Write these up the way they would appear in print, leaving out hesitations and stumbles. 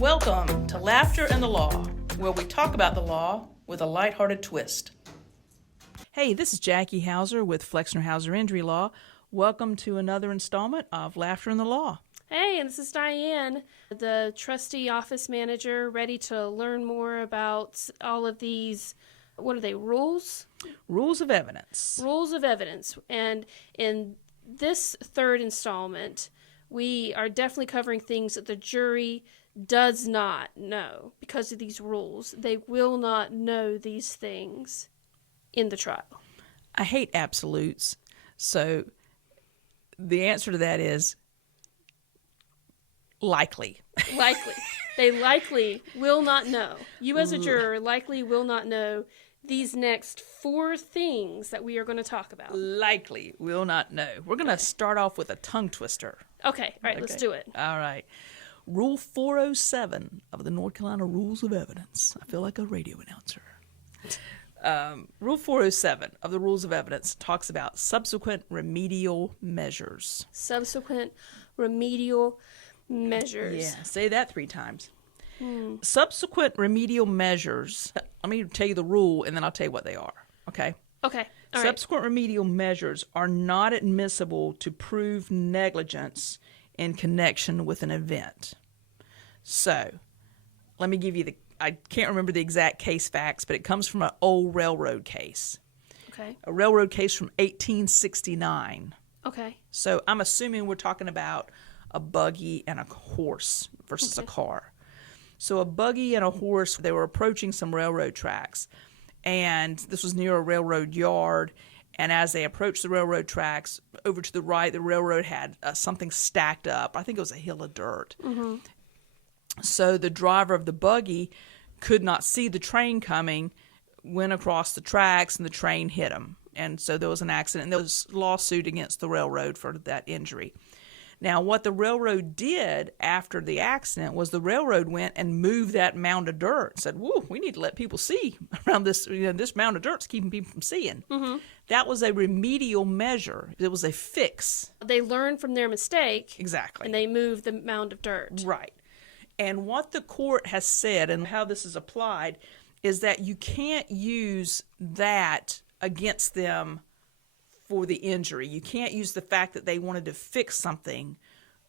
Welcome to Laughter and the Law, where we talk about the law with a lighthearted twist. Hey, this is Jackie Hauser with Flexner Hauser Injury Law. Welcome to another installment of Laughter and the Law. Hey, and this is Diane, the trustee office manager, ready to learn more about all of these, what are they, rules? Rules of evidence. Rules of evidence. And in this third installment, we are definitely covering things that the jury does not know because of these rules. They will not know these things in the trial. I hate absolutes, so the answer to that is likely. Likely. They likely will not know. You as a juror likely will not know these next 4 things that we are going to talk about. Likely will not know. We're going to start off with a tongue twister. Okay, all right, let's do it. All right. Rule 407 of the North Carolina Rules of Evidence. I feel like a radio announcer. Rule 407 of the Rules of Evidence talks about subsequent remedial measures. Subsequent remedial measures. Yeah, say that 3 times. Subsequent remedial measures, let me tell you the rule and then I'll tell you what they are, okay? Okay, all right. Subsequent remedial measures are not admissible to prove negligence in connection with an event. So, let me give you I can't remember the exact case facts, but it comes from an old railroad case. Okay. A railroad case from 1869. Okay. So, I'm assuming we're talking about a buggy and a horse versus a car. So, a buggy and a horse, they were approaching some railroad tracks, and this was near a railroad yard. And as they approached the railroad tracks, over to the right, the railroad had something stacked up. I think it was a hill of dirt. Mm-hmm. So the driver of the buggy could not see the train coming, went across the tracks, and the train hit him. And so there was an accident. And there was a lawsuit against the railroad for that injury. Now, what the railroad did after the accident was the railroad went and moved that mound of dirt and said, whoa, we need to let people see around this, this mound of dirt's keeping people from seeing. Mm-hmm. That was a remedial measure. It was a fix. They learned from their mistake. Exactly. And they moved the mound of dirt. Right. And what the court has said and how this is applied is that you can't use that against them for the injury. You can't use the fact that they wanted to fix something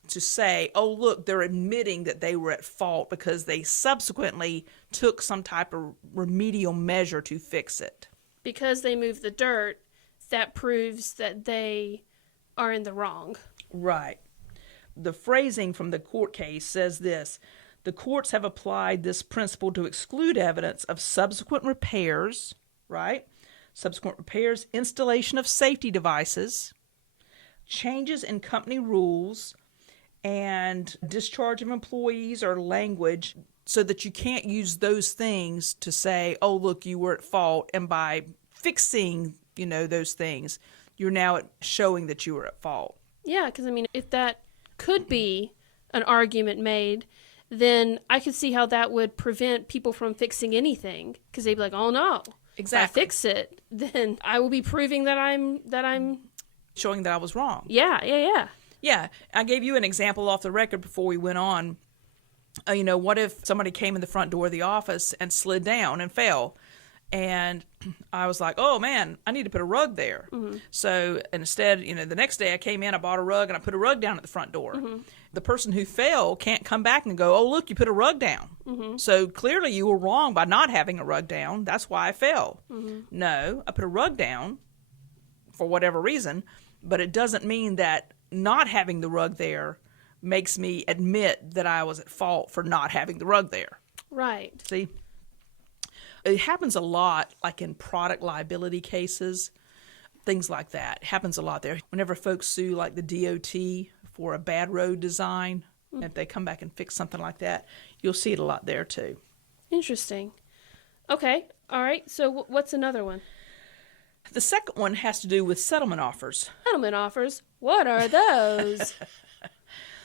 to say, oh, look, they're admitting that they were at fault because they subsequently took some type of remedial measure to fix it. Because they moved the dirt, that proves that they are in the wrong. Right. The phrasing from the court case says this: the courts have applied this principle to exclude evidence of subsequent repairs, right? Subsequent repairs, installation of safety devices, changes in company rules, and discharge of employees or language, so that you can't use those things to say, oh, look, you were at fault. And by fixing, those things, you're now showing that you were at fault. Yeah, because, if that could be an argument made, then I could see how that would prevent people from fixing anything, because they'd be like, oh, no. Exactly. If I fix it, then I will be proving that I'm showing that I was wrong. Yeah. Yeah, I gave you an example off the record before we went on. What if somebody came in the front door of the office and slid down and fell? And I was like, oh, man, I need to put a rug there. Mm-hmm. So instead, the next day I came in, I bought a rug, and I put a rug down at the front door. Mm-hmm. The person who fell can't come back and go, oh, look, you put a rug down. Mm-hmm. So clearly you were wrong by not having a rug down. That's why I fell. Mm-hmm. No, I put a rug down for whatever reason, but it doesn't mean that not having the rug there makes me admit that I was at fault for not having the rug there. Right. See? It happens a lot, like in product liability cases, things like that. It happens a lot there. Whenever folks sue, like the DOT for a bad road design, if they come back and fix something like that, you'll see it a lot there too. Interesting. Okay. All right. So what's another one? The second one has to do with settlement offers. Settlement offers? What are those?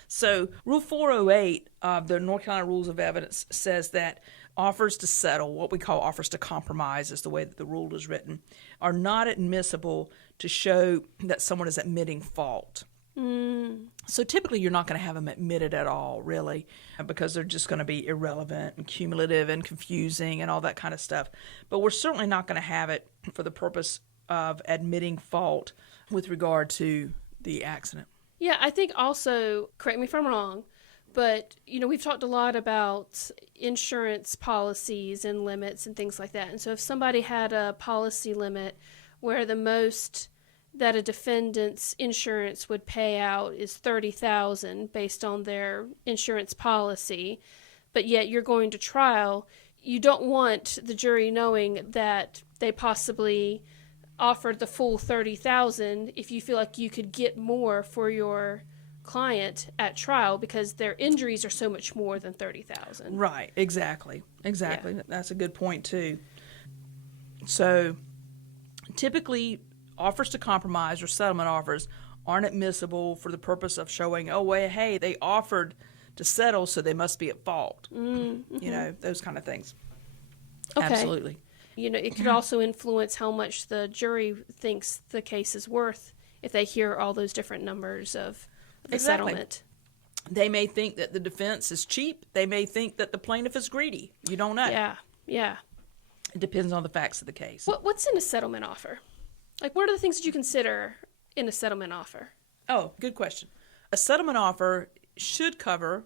So Rule 408 of the North Carolina Rules of Evidence says that offers to settle, what we call offers to compromise is the way that the rule is written, are not admissible to show that someone is admitting fault. So typically you're not going to have them admitted at all, really, because they're just going to be irrelevant and cumulative and confusing and all that kind of stuff. But we're certainly not going to have it for the purpose of admitting fault with regard to the accident. Yeah, I think also, correct me if I'm wrong, but, we've talked a lot about insurance policies and limits and things like that. And so if somebody had a policy limit where the most that a defendant's insurance would pay out is $30,000 based on their insurance policy, but yet you're going to trial, you don't want the jury knowing that they possibly offered the full $30,000 if you feel like you could get more for your client at trial because their injuries are so much more than $30,000. Right, exactly. Yeah. That's a good point too. So typically offers to compromise or settlement offers aren't admissible for the purpose of showing, oh, wait, hey, they offered to settle, so they must be at fault. Those kind of things. Okay. Absolutely. It could also influence how much the jury thinks the case is worth if they hear all those different numbers of the settlement. They may think that the defense is cheap. They may think that the plaintiff is greedy. You don't know. Yeah. It depends on the facts of the case. What's in a settlement offer? Like, what are the things that you consider in a settlement offer? Oh, good question. A settlement offer should cover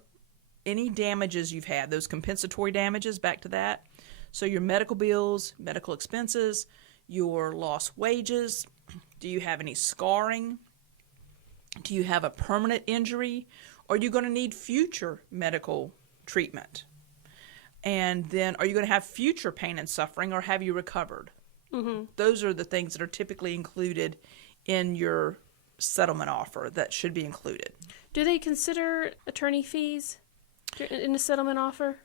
any damages you've had, those compensatory damages, back to that. So your medical bills, medical expenses, your lost wages. Do you have any scarring? Do you have a permanent injury? Are you going to need future medical treatment? And then are you going to have future pain and suffering, or have you recovered? Those are the things that are typically included in your settlement offer that should be included. Do they consider attorney fees in a settlement offer?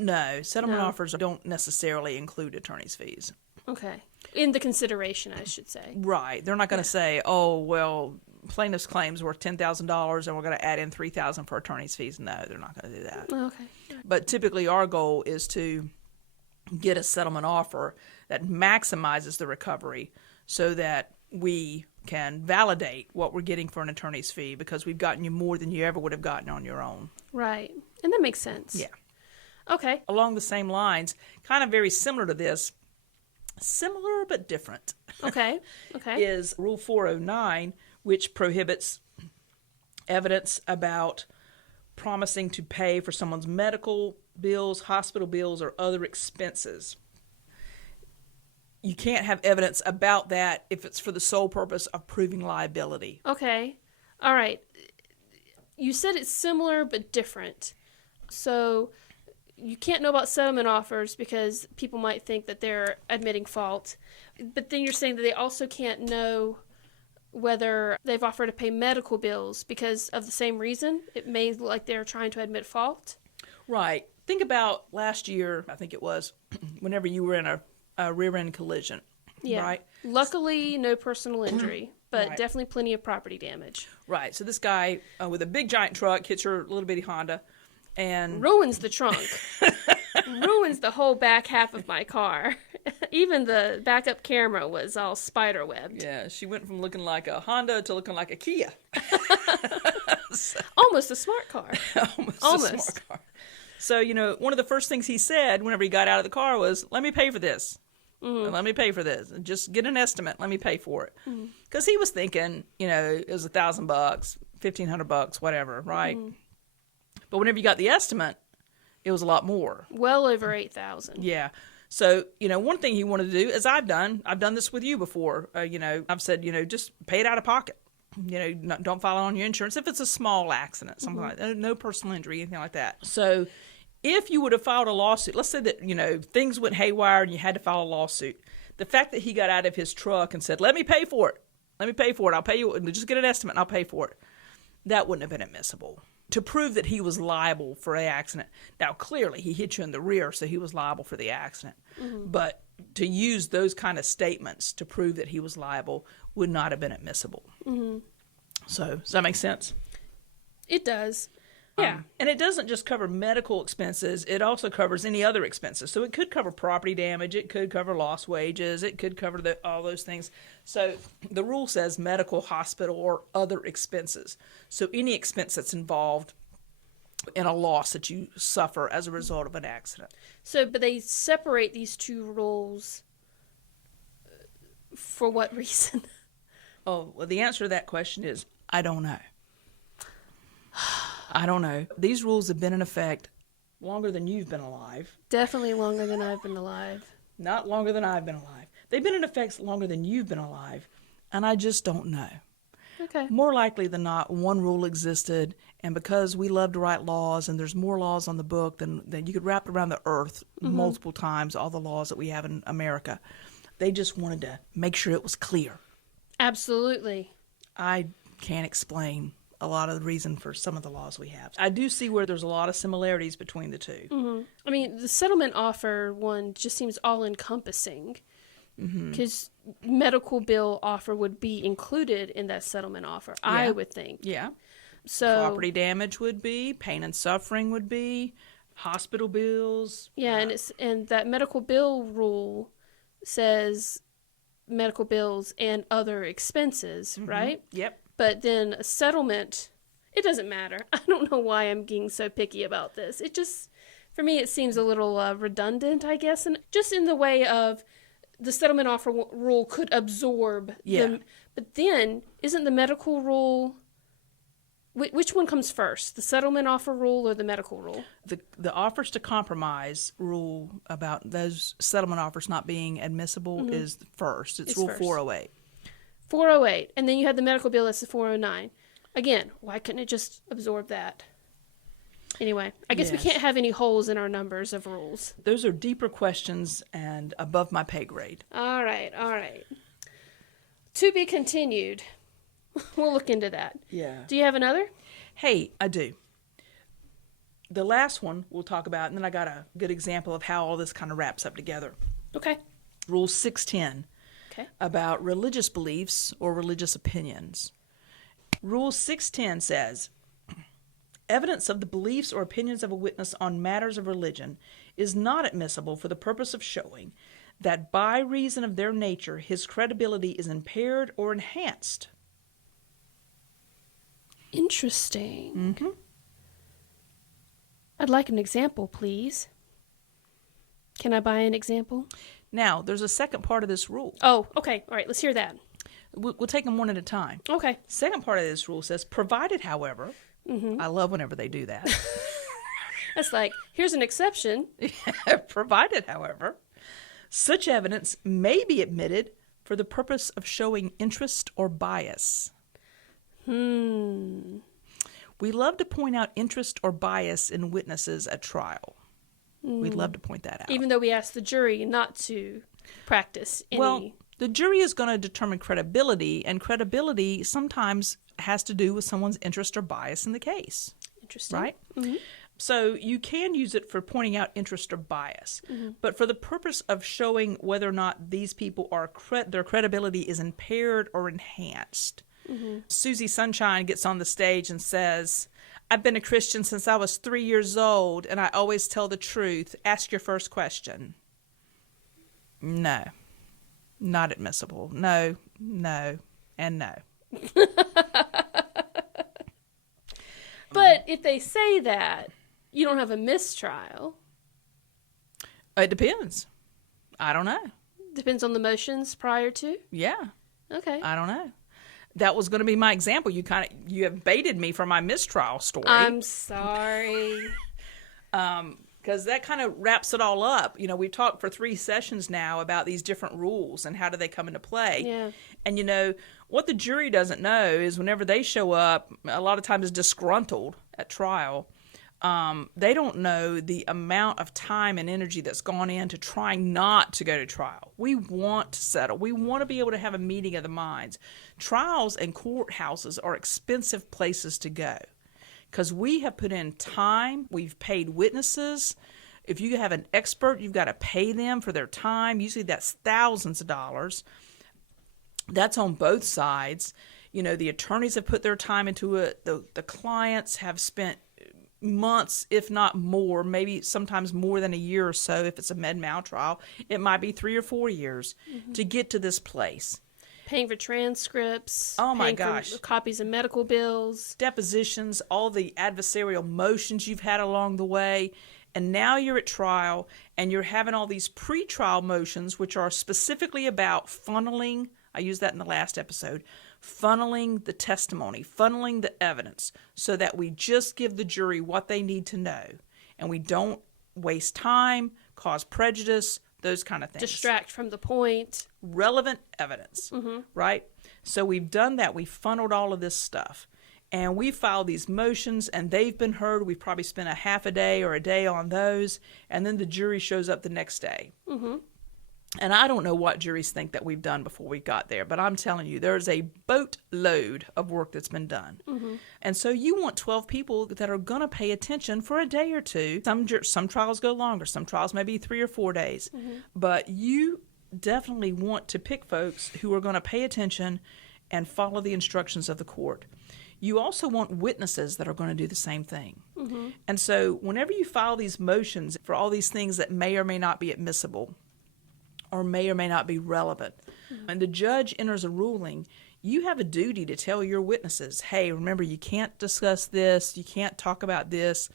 No, settlement offers don't necessarily include attorney's fees. Okay. In the consideration, I should say. Right. They're not going to say, oh, well, plaintiff's claim's worth $10,000 and we're going to add in $3,000 for attorney's fees. No, they're not going to do that. Okay. But typically our goal is to get a settlement offer that maximizes the recovery so that we can validate what we're getting for an attorney's fee because we've gotten you more than you ever would have gotten on your own. Right. And that makes sense. Yeah. Okay. Along the same lines, kind of very similar to this, similar but different. Okay. Is Rule 409, which prohibits evidence about promising to pay for someone's medical bills, hospital bills, or other expenses. You can't have evidence about that if it's for the sole purpose of proving liability. Okay. All right. You said it's similar but different. So you can't know about settlement offers because people might think that they're admitting fault. But then you're saying that they also can't know whether they've offered to pay medical bills because of the same reason. It may look like they're trying to admit fault. Right. Think about last year, I think it was, whenever you were in a rear-end collision. Yeah. Right? Luckily, no personal injury, but Right. definitely plenty of property damage. Right. So this guy with a big giant truck hits your little bitty Honda and Ruins the trunk. Ruins the whole back half of my car. Even the backup camera was all spider webbed. yeah, she went from looking like a Honda to looking like a Kia. Almost a smart car. Almost a smart car. So, one of the first things he said whenever he got out of the car was, let me pay for this. Let me pay for this. Just get an estimate. Let me pay for it. Because he was thinking, it was $1,000, $1,500, whatever, right? But whenever you got the estimate, it was a lot more. Well over 8,000. Yeah. So, one thing he wanted to do, as I've done this with you before, I've said, just pay it out of pocket. Don't file it on your insurance if it's a small accident, something like that, no personal injury, anything like that. So if you would have filed a lawsuit, let's say that, things went haywire and you had to file a lawsuit. The fact that he got out of his truck and said, let me pay for it. I'll pay you. Just get an estimate and I'll pay for it. That wouldn't have been admissible. To prove that he was liable for an accident. Now, clearly, he hit you in the rear, so he was liable for the accident. But to use those kind of statements to prove that he was liable would not have been admissible. So, does that make sense? It does. Yeah. And it doesn't just cover medical expenses, it also covers any other expenses. So it could cover property damage, it could cover lost wages, it could cover all those things. So the rule says medical, hospital, or other expenses. So any expense that's involved in a loss that you suffer as a result of an accident. So, but they separate these two rules for what reason? Oh, well, the answer to that question is, I don't know. I don't know. These rules have been in effect longer than you've been alive. Definitely longer than I've been alive. Not longer than I've been alive. They've been in effect longer than you've been alive, and I just don't know. Okay. More likely than not, one rule existed, and because we love to write laws, and there's more laws on the book than you could wrap around the earth multiple times, all the laws that we have in America, they just wanted to make sure it was clear. Absolutely. I can't explain a lot of the reason for some of the laws we have. I do see where there's a lot of similarities between the two. Mm-hmm. I mean, the settlement offer one just seems all-encompassing because medical bill offer would be included in that settlement offer, I would think. Yeah. So Property damage would be, pain and suffering would be, hospital bills. yeah, and that medical bill rule says medical bills and other expenses, right? Yep. But then a settlement, it doesn't matter. I don't know why I'm getting so picky about this. It just, for me, it seems a little redundant, I guess, and just in the way of the settlement offer rule could absorb them. But then, isn't the medical rule, which one comes first, the settlement offer rule or the medical rule? The offers to compromise rule about those settlement offers not being admissible is first. It's Rule first. 408. 408, and then you had the medical bill, that's the 409. Again, why couldn't it just absorb that? Anyway, I guess we can't have any holes in our numbers of rules. Those are deeper questions and above my pay grade. All right. To be continued. We'll look into that. Yeah. Do you have another? Hey, I do. The last one we'll talk about, and then I got a good example of how all this kind of wraps up together. Okay. Rule 610. Okay. About religious beliefs or religious opinions. Rule 610 says, evidence of the beliefs or opinions of a witness on matters of religion is not admissible for the purpose of showing that by reason of their nature his credibility is impaired or enhanced. Interesting. Mm-hmm. I'd like an example, please. Can I buy an example? Now, there's a second part of this rule. Oh, okay. All right, let's hear that. We'll take them one at a time. Okay. Second part of this rule says, provided, however, I love whenever they do that. That's like, here's an exception. Provided, however, such evidence may be admitted for the purpose of showing interest or bias. We love to point out interest or bias in witnesses at trial. We'd love to point that out. Even though we asked the jury not to practice any... Well, the jury is going to determine credibility, and credibility sometimes has to do with someone's interest or bias in the case. Interesting. Right? Mm-hmm. So you can use it for pointing out interest or bias. But for the purpose of showing whether or not these people are their credibility is impaired or enhanced. Susie Sunshine gets on the stage and says, I've been a Christian since I was 3 years old, and I always tell the truth. Ask your first question. No. Not admissible. No, and no. But if they say that, you don't have a mistrial. It depends. I don't know. Depends on the motions prior to? Yeah. Okay. I don't know. That was going to be my example. You you have baited me for my mistrial story. I'm sorry. Because that kind of wraps it all up. You know, we've talked for 3 sessions now about these different rules and how do they come into play. Yeah. And, you know, what the jury doesn't know is whenever they show up, a lot of times disgruntled at trial, they don't know the amount of time and energy that's gone into trying not to go to trial. We want to settle. We want to be able to have a meeting of the minds. Trials and courthouses are expensive places to go because we have put in time. We've paid witnesses. If you have an expert, you've got to pay them for their time. Usually that's thousands of dollars. That's on both sides. You know, the attorneys have put their time into it. The clients have spent months, if not more, maybe sometimes more than a year or so. If it's a med mal trial, it might be 3 or 4 years to get to this place. Paying for transcripts. Oh my paying gosh. for copies of medical bills. Depositions, all the adversarial motions you've had along the way. And now you're at trial and you're having all these pre-trial motions, which are specifically about funneling. I used that in the last episode. Funneling the testimony, funneling the evidence so that we just give the jury what they need to know. And we don't waste time, cause prejudice, those kind of things. Distract from the point. Relevant evidence, right? So we've done that. We've funneled all of this stuff. And we filed these motions, and they've been heard. We've probably spent a half a day or a day on those, and then the jury shows up the next day. And I don't know what juries think that we've done before we got there, but I'm telling you, there's a boatload of work that's been done. And so you want 12 people that are going to pay attention for a day or two. Some trials go longer. Some trials may be 3 or 4 days. But you definitely want to pick folks who are going to pay attention and follow the instructions of the court. You also want witnesses that are going to do the same thing. And so whenever you file these motions for all these things that may or may not be admissible or may not be relevant, and the judge enters a ruling, you have a duty to tell your witnesses, hey, remember, you can't discuss this, you can't talk about this,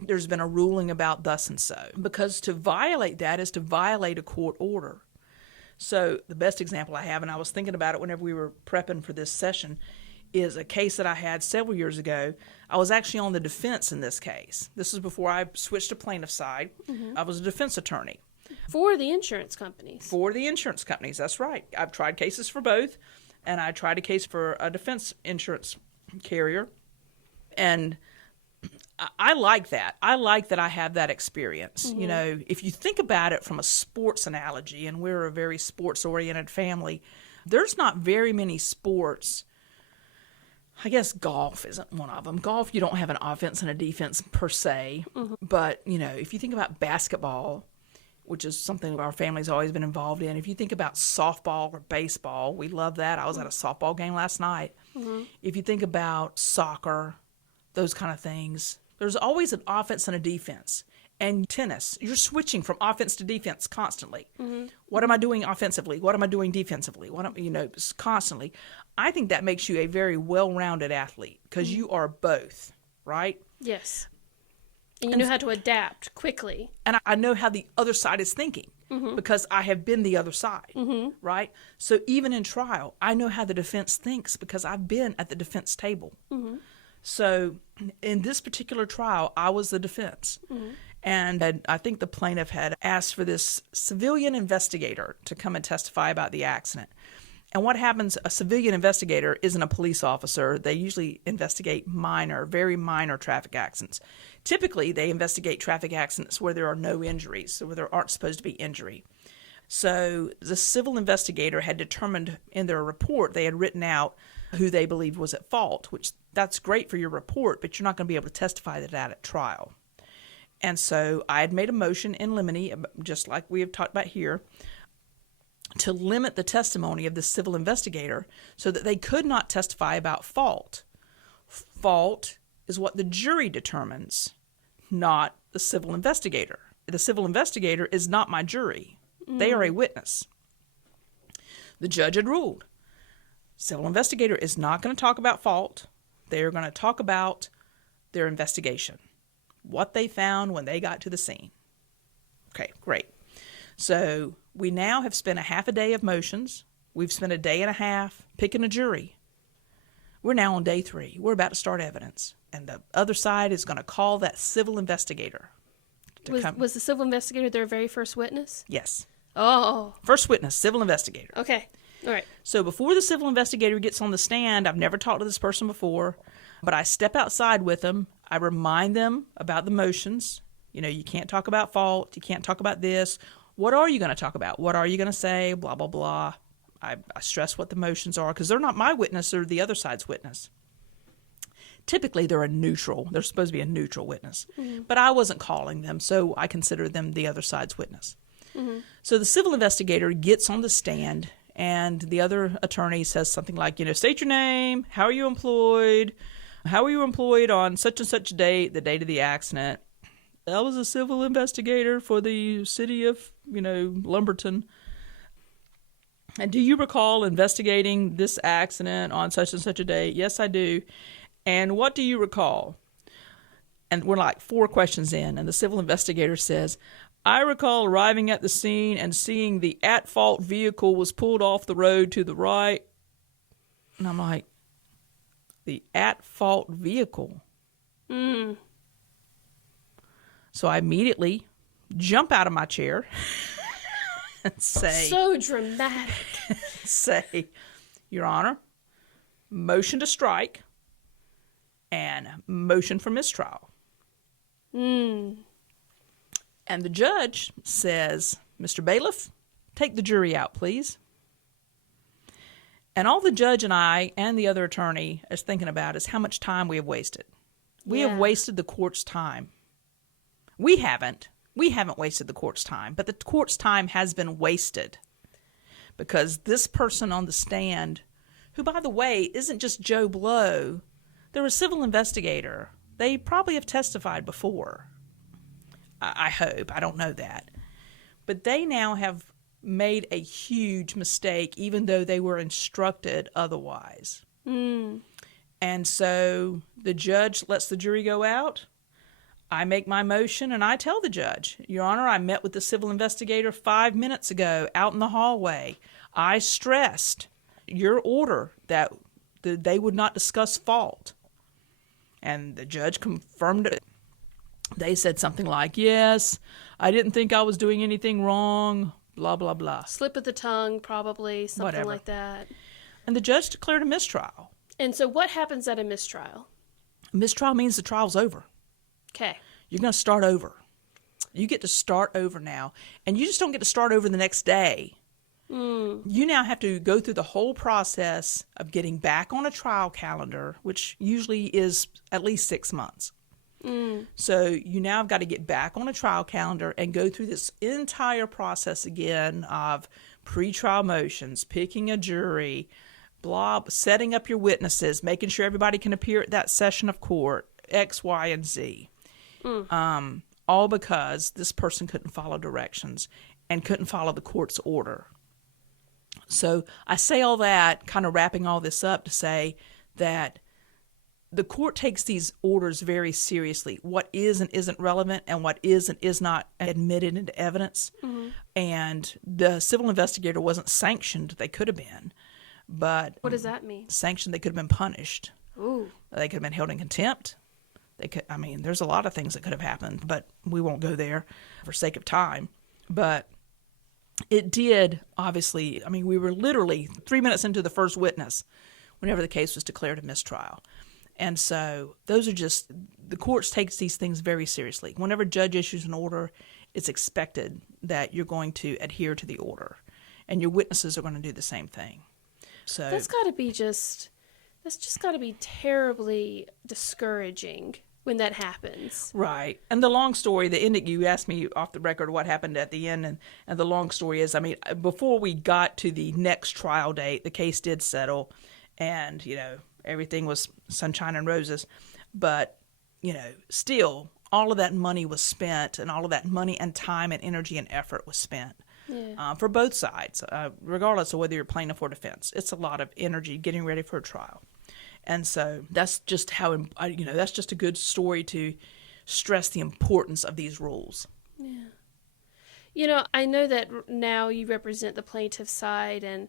there's been a ruling about thus and so. Because to violate that is to violate a court order. So the best example I have, and I was thinking about it whenever we were prepping for this session, is a case that I had several years ago. I was actually on the defense in this case. This was before I switched to plaintiff's side. I was a defense attorney. For the insurance companies. For the insurance companies, that's right. I've tried cases for both, and I tried a case for a defense insurance carrier. And I like that. I like that I have that experience. You know, if you think about it from a sports analogy, and we're a very sports-oriented family, there's not very many sports. I guess golf isn't one of them. Golf, you don't have an offense and a defense per se. But, you know, if you think about basketball, which is something our family's always been involved in. If you think about softball or baseball, we love that. I was at a softball game last night. If you think about soccer, those kind of things, there's always an offense and a defense. And tennis, you're switching from offense to defense constantly. What am I doing offensively? What am I doing defensively? Constantly. I think that makes you a very well-rounded athlete because you are both, right? Yes. And you know how to adapt quickly. And I know how the other side is thinking because I have been the other side, right? So even in trial, I know how the defense thinks because I've been at the defense table. So in this particular trial, I was the defense. And I think the plaintiff had asked for this civilian investigator to come and testify about the accident. And what happens, a civilian investigator isn't a police officer. They usually investigate very minor traffic accidents. Typically, they investigate traffic accidents where there are no injuries, where there aren't supposed to be injury. So the civil investigator had determined in their report, they had written out who they believed was at fault, which that's great for your report, but you're not going to be able to testify to that at trial. And so I had made a motion in limine, just like we have talked about here, to limit the testimony of the civil investigator so that they could not testify about fault. Fault is what the jury determines, not the civil investigator. The civil investigator is not my jury. They are a witness. The judge had ruled. Civil investigator is not going to talk about fault. They are going to talk about their investigation, what they found when they got to the scene. Okay, great. So we now have spent a half a day of motions. We've spent a day and a half picking a jury. We're now on day 3. We're about to start evidence. And the other side is going to call that civil investigator. Was the civil investigator their very first witness? Yes. Oh. First witness, civil investigator. Okay. All right. So before the civil investigator gets on the stand, I've never talked to this person before, but I step outside with them. I remind them about the motions. You know, you can't talk about fault. You can't talk about this. What are you going to talk about? What are you going to say? Blah, blah, blah. I stress what the motions are because they're not my witness or the other side's witness. Typically, they're a neutral. They're supposed to be a neutral witness. But I wasn't calling them, so I consider them the other side's witness. So the civil investigator gets on the stand, and the other attorney says something like, state your name, how are you employed, How were you employed on such and such date, the date of the accident? I was a civil investigator for the city of, Lumberton. And do you recall investigating this accident on such and such a date? Yes, I do. And what do you recall? And we're like 4 questions in, and the civil investigator says, I recall arriving at the scene and seeing the at-fault vehicle was pulled off the road to the right. And I'm like, the at-fault vehicle? Mm. So I immediately jump out of my chair and say, So dramatic. say, Your Honor, motion to strike and motion for mistrial. Mm. And the judge says, Mr. Bailiff, take the jury out, please. And all the judge and I and the other attorney is thinking about is how much time we have wasted. We have wasted the court's time. We haven't. We haven't wasted the court's time, but the court's time has been wasted because this person on the stand, who, by the way, isn't just Joe Blow, they're a civil investigator. They probably have testified before. I hope. I don't know that. But they now have made a huge mistake, even though they were instructed otherwise. Mm. And so the judge lets the jury go out. I make my motion, and I tell the judge, Your Honor, I met with the civil investigator 5 minutes ago out in the hallway. I stressed your order that they would not discuss fault. And the judge confirmed it. They said something like, yes, I didn't think I was doing anything wrong, blah, blah, blah. Slip of the tongue, probably, something Whatever. like that. And the judge declared a mistrial. And so what happens at a mistrial? Mistrial means the trial's over. Okay. You're going to start over. You get to start over now. And you just don't get to start over the next day. Mm. You now have to go through the whole process of getting back on a trial calendar, which usually is at least 6 months. Mm. So you now have got to get back on a trial calendar and go through this entire process again of pretrial motions, picking a jury, setting up your witnesses, making sure everybody can appear at that session of court, X, Y, and Z. Mm. All because this person couldn't follow directions and couldn't follow the court's order. So I say all that, kind of wrapping all this up to say that the court takes these orders very seriously, what is and isn't relevant and what is and is not admitted into evidence. Mm-hmm. And the civil investigator wasn't sanctioned. They could have been. But What does that mean? sanctioned, they could have been punished. Ooh. They could have been held in contempt. There's a lot of things that could have happened, but we won't go there for sake of time. But it did, obviously, we were literally 3 minutes into the first witness whenever the case was declared a mistrial. And so those are just, the courts takes these things very seriously. Whenever a judge issues an order, it's expected that you're going to adhere to the order. And your witnesses are going to do the same thing. So That's just got to be terribly discouraging when that happens. right. And the long story, the ending, you asked me off the record what happened at the end, and the long story is, before we got to the next trial date, the case did settle, and, everything was sunshine and roses. But, still, all of that money was spent, and all of that money and time and energy and effort was spent. Yeah. For both sides, regardless of whether you're plaintiff or defense. It's a lot of energy getting ready for a trial. And so that's just that's just a good story to stress the importance of these rules. Yeah. I know that now you represent the plaintiff side, and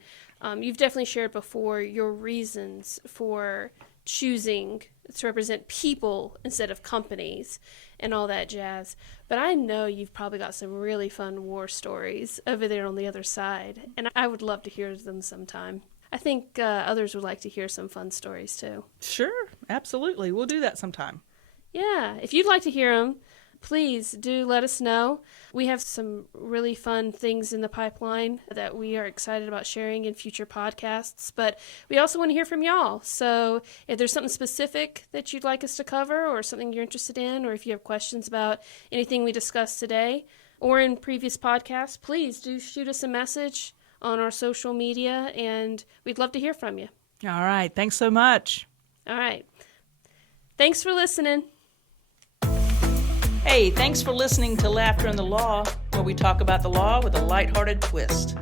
you've definitely shared before your reasons for choosing to represent people instead of companies and all that jazz. But I know you've probably got some really fun war stories over there on the other side, and I would love to hear them sometime. I think others would like to hear some fun stories too. Sure, absolutely. We'll do that sometime. Yeah, if you'd like to hear them, please do let us know. We have some really fun things in the pipeline that we are excited about sharing in future podcasts, but we also want to hear from y'all. So if there's something specific that you'd like us to cover or something you're interested in, or if you have questions about anything we discussed today or in previous podcasts, please do shoot us a message on our social media, and we'd love to hear from you. All right. Thanks so much. All right. Thanks for listening. Hey, thanks for listening to Laughter in the Law, where we talk about the law with a lighthearted twist.